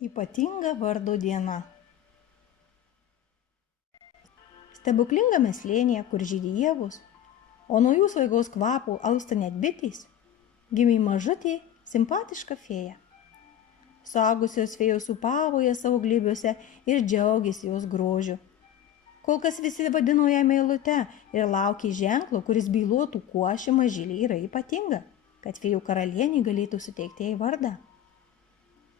Ypatinga vardo diena. Stebuklingame slėnyje, kur žydi ievos, o nuo jų svaigaus kvapų alsta net bitės, gimė mažutė, simpatiška fėja. Suaugusios fėjos ūpavo ją savo glėbiuose ir džiaugėsi jos grožiu. Kol kas visi vadino ją meilute ir laukė ženklo, kuris bylotų, kuo ši mažylė yra ypatinga, kad fėjų karalienė galėtų suteikti jai vardą.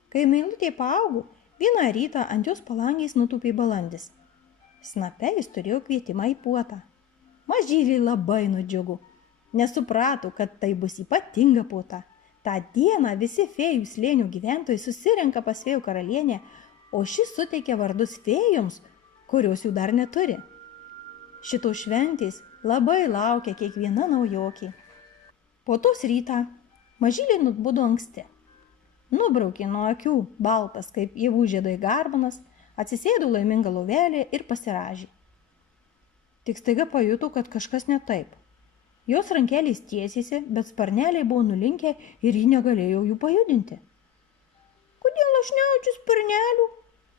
Kai meilutė paaugo, vieną rytą ant jos palangės nutūpė balandis. Snape jis turėjo kvietimą į puotą. Mažylė labai nudžiugo, nesuprato, kad tai bus ypatinga puota. Ta dieną visi fėjų slėnių gyventojai susirenka pas fėjų karalienę, o ši suteikia vardus fėjoms, kurios jų dar neturi. Šito šventės labai laukia kiekviena naujokė. Po tos rytą mažylė nubudo anksti. Nubraukė nuo akių baltas kaip javų žiedai garbanas, atsisėdo laimingą lovelę ir pasirąžė. Tik staiga pajuto, kad kažkas ne taip. Jos rankelės tiesėsi, bet sparneliai buvo nulinkę ir ji negalėjo jų pajudinti. Kodėl aš nejaučiu sparnelių?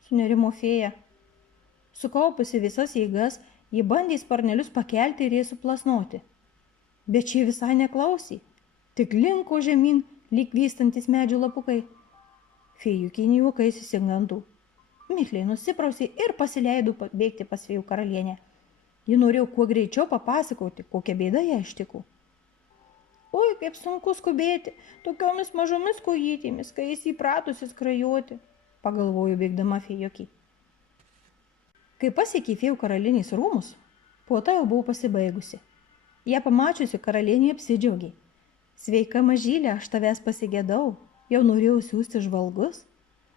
Sunerimo fėja. Sukaupusi visas jėgas, ji bandė sparnelius pakelti ir jie suplasnoti. Bet šie visai neklausė, tik linko žemyn, lyg vystantis medžių lapukai. Fėjukiniai juokais įsigandų. Mikliai nusiprausė ir pasileido bėgti pas fėjų karalienę. Ji norėjo kuo greičiau papasakoti, kokia bėda ją ištiko. Oi, kaip sunku skubėti, tokiomis mažomis kojytėmis, kai jis įpratusi skrajoti, pagalvojo bėgdama fėjukį. Kai pasiekė fėjų karalienės rūmus, puota jau buvo pasibaigusi. Ją pamačiusi karalienė apsidžiaugė. Sveika mažylė, aš tavęs pasigėdau, jau norėjau siųsti žvalgus,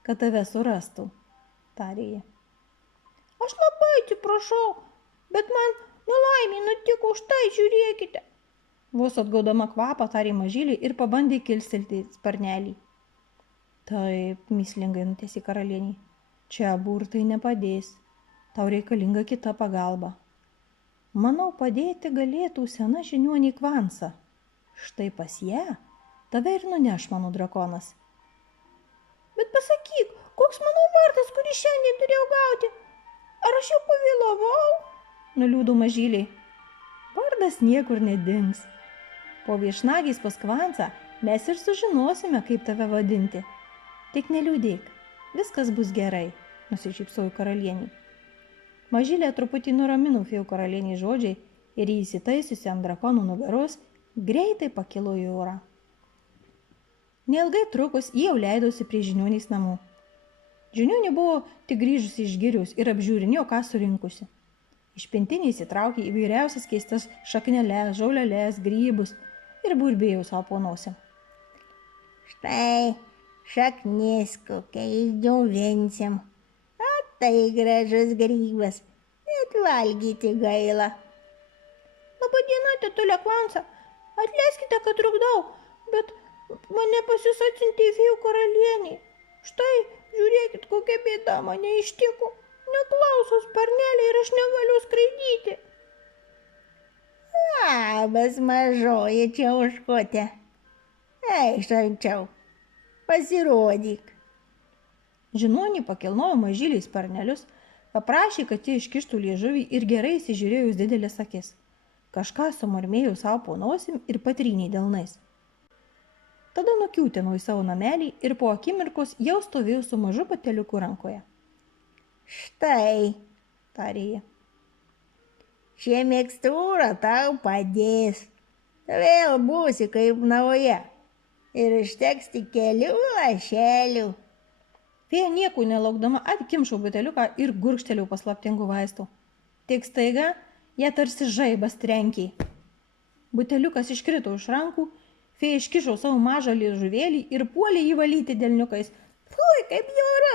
kad tave surastų, tarė ji. Aš labai atsiprašau, bet man nelaimė nutiko, štai žiūrėkite. Vos atgaudama kvapą, tarė mažylė ir pabandė kilstelti sparnelį. Taip, mįslingai nutiesė karalienė, čia burtai nepadės, tau reikalinga kita pagalba. Manau, padėti galėtų sena žiniuonė Kvansa. Štai pas ją tave ir nuneš mano drakonas. Bet pasakyk, koks mano vardas, kurį šiandien turėjau gauti? Ar aš jau pavėlavau? Nuliūdo mažyliai. Vardas niekur nedings. Po viešnagės pas Kvansą mes ir sužinosime, kaip tave vadinti. Tik neliūdėk, viskas bus gerai, nusišypsojo karalienė. Mažylė truputį nuramino fėjų karalienės žodžiai ir įsitaisiusi ant drakono nugaros greitai pakilo į orą. Neilgai trukus jie jau leidosi prie žiniuonės namų. Žiniuonė buvo tik grįžusi iš girios ir apžiūrinėjo, ką surinkusi. Iš pintinės įtraukė įvairiausias keistas šakneles, žolelės, grybus ir burbėjo savo po nosim. Štai šaknis, kokia išdžiovinsim. O tai gražus grybas, net valgyti gaila. Labadiena, tetulė Kvansa. Atleiskite, kad trukdau, bet mane pas jūs atsiuntė fėjų karalienė. Štai, žiūrėkit, kokia bėda mane ištiko. Neklauso sparneliai ir aš negaliu skraidyti. Labas, mažoji čiauškutė. Eikš arčiau, pasirodyk. Žiniuonė pakilnojo mažyliai sparnelius, paprašė, kad jie iškištų liežuvį ir gerai įsižiūrėjo jūs didelės akis. Kažką sumurmėjo savo po nosim ir patrynė delnais. Tada nukiūtino į savo namelį ir po akimirkos jau stovėjo su mažu bateliuku rankoje. Štai, tarė ji. Šie mikstūra tau padės. Vėl būsi kaip nauja. Ir užteks tik kelių lašelių. Fėja nieko nelaukdama atkimšo bateliuką ir gurkštelėjo paslaptingų vaistų. Tik staiga ją tarsi žaibas trenkė. Buteliukas iškrito iš rankų, fėja iškišo savo mažą liežuvėlį ir puolė jį valyti delniukais. Fui, kaip bjauru,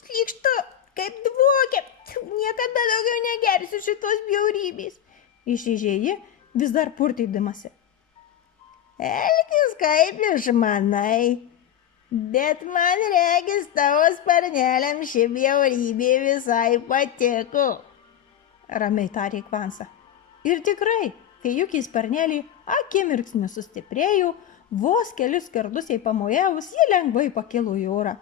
slykštu, kaip dvokia, niekada daugiau negersiu šitos bjaurybės. Išrėžė ji, vis dar purtydamasi. Elkis kaip išmanai, bet man regis tavo sparneliam ši bjaurybė visai patiko. Ramiai tarė Kvansa. Ir tikrai, fėjukės sparneliai akimirksniu sustiprėjo, vos kelius kartus jai pamojavus, ji lengvai pakilo į orą.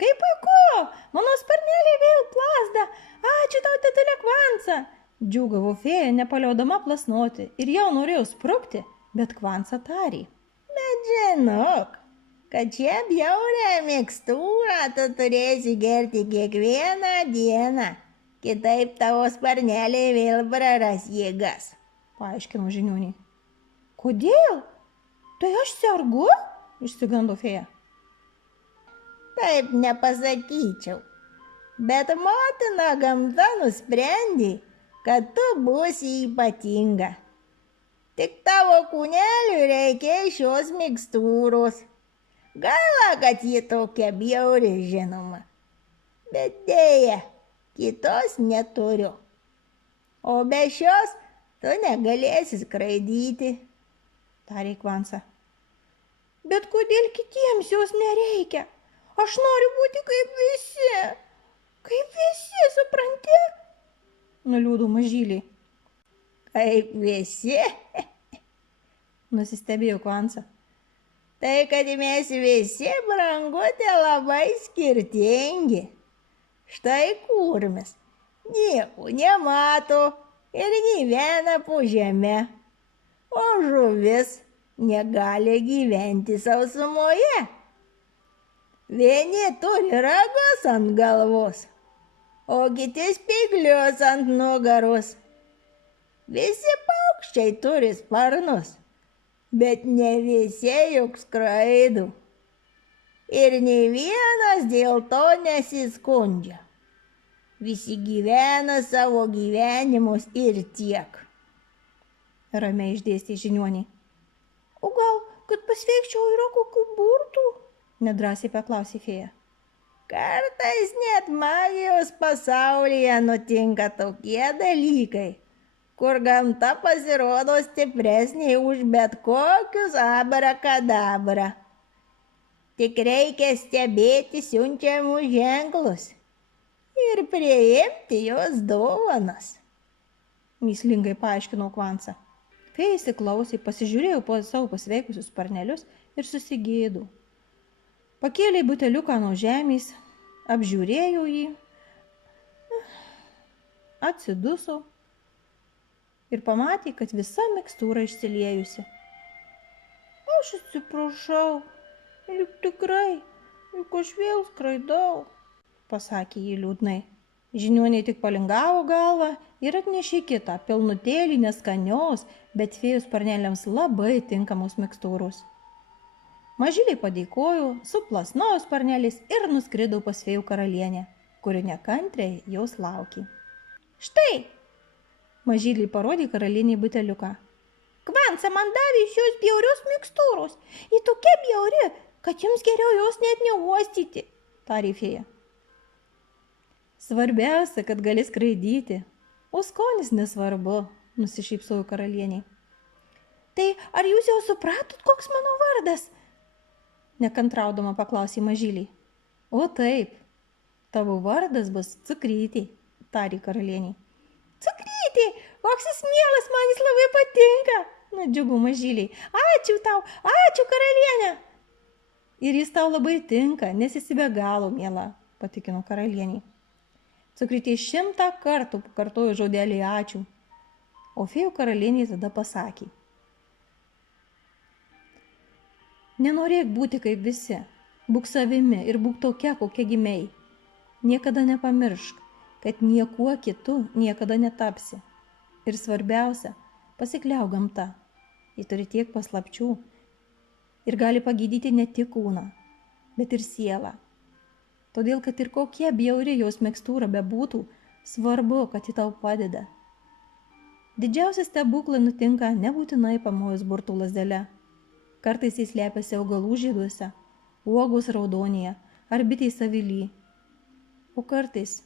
Kaip puiku, mano sparneliai vėl plazda. Ačiū tau, tetulė Kvansa. Džiūgavo fėja, nepaliaudama plasnoti, ir jau norėjo sprukti, bet Kvansa tarė. Bet žinok, kad šią bjaurią mikstūrą tu turėsi gerti kiekvieną dieną. Kitaip tavo sparneliai vėl praras jėgas. Paaiškino žiniuonį. Kodėl? Tai aš sergu? Išsigando fėja. Taip nepasakyčiau. Bet motina gamta nusprendė, kad tu būsi ypatinga. Tik tavo kūneliui reikia šios mikstūros. Gaila, kad ji tokia bjauri, žinoma. Bet dėja, kitos neturiu. O be šios tu negalėsi skraidyti, tarė Kvansa. Bet kodėl kitiems jos nereikia? Aš noriu būti kaip visi. Kaip visi, supranti? Nuliūdo mažylį. Kaip visi? Nusistebėjo Kvansa. Tai, kad mes visi, brangutė, labai skirtingi. Štai kurmis nieko nemato ir gyvena po žeme, o žuvis negali gyventi sausumoje. Vieni turi ragus ant galvos, o kiti spyglius ant nugaros. Visi paukščiai turi sparnus, bet ne visi juk skraido. Ir nei vienas dėl to nesiskundžia. Visi gyvena savo gyvenimus ir tiek. Ramiai išdėstė žiniuonį. O gal, kad pasveikčiau, yra kokių burtų? Nedrąsiai paklausė fėja. Kartais net magijos pasaulyje nutinka tokie dalykai, kur gamta pasirodo stipresnė už bet kokius abrakadabra. Tik reikia stebėti siunčiamus ženklus ir priimti jos dovanas. Mįslingai paaiškino Kvansa. Fėja įsiklausė, pasižiūrėjo po savo pasveikusius sparnelius ir susigėdo. Pakėlė buteliuką nuo žemės, apžiūrėjo jį, atsiduso ir pamatė, kad visa mikstūra išsiliejusi. Aš atsiprašau, juk tikrai, juk aš vėl skraidau, pasakė jį liūdnai. Žiniuonė tik palingavo galvą ir atnešė kitą, pilnutėlį neskanios, bet fėjų sparneliams labai tinkamos mikstūros. Mažyliai padėkojo, suplasnojo sparnelis ir nuskrido pas fėjų karalienę, kuri nekantriai jos laukė. Štai, mažyliai parodė karalienei buteliuką. Kvansa man davė šios bjaurios mikstūros. Ji tokia bjauri, kad jums geriau jos net neuostyti, tarė fėja. Svarbiausia, kad gali skraidyti, o skonis nesvarbu, nusišypsojo karalienei. Tai ar jūs jau supratot, koks mano vardas? Nekantraudama paklausė mažyliai. O taip, tavo vardas bus Cukrytė, tarė karalienė. Cukrytė, koks jis mielas, man jis labai patinka, nudžiugo mažyliai. Ačiū tau, ačiū karalienė. Ir jis tau labai tinka, nes esi be galo miela, patikino karalienė. Cukrytė 100 kartų pakartojo žodelį ačiū, o fėjų karalienė tada pasakė. Nenorėk būti kaip visi, būk savimi ir būk tokia, kokia gimei. Niekada nepamiršk, kad niekuo kitu niekada netapsi. Ir svarbiausia, pasikliauk gamta. Ji turi tiek paslapčių ir gali pagydyti ne tik kūną, bet ir sielą. Todėl, kad ir kokie bjauri jos mikstūra bebūtų, svarbu, kad ji tau padeda. Didžiausi stebuklai nutinka nebūtinai pamojus burtų lazdele. Kartais jis slepiasi augalų žieduose, uogos raudonėje ar bitės avily. O kartais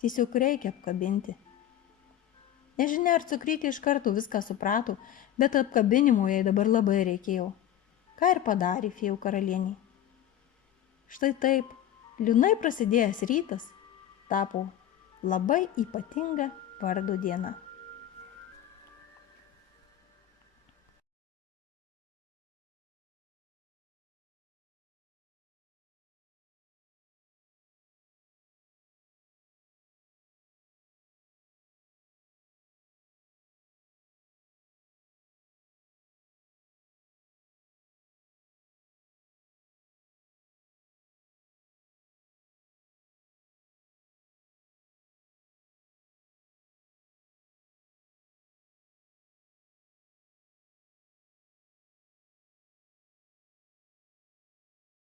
tiesiog reikia apkabinti. Nežinia, ar Cukrytė iš karto viską suprato, bet apkabinimo jai dabar labai reikėjo. Ką ir padarė fėjų karalienė. Štai taip, liūdnai prasidėjęs rytas tapo labai ypatinga vardo diena.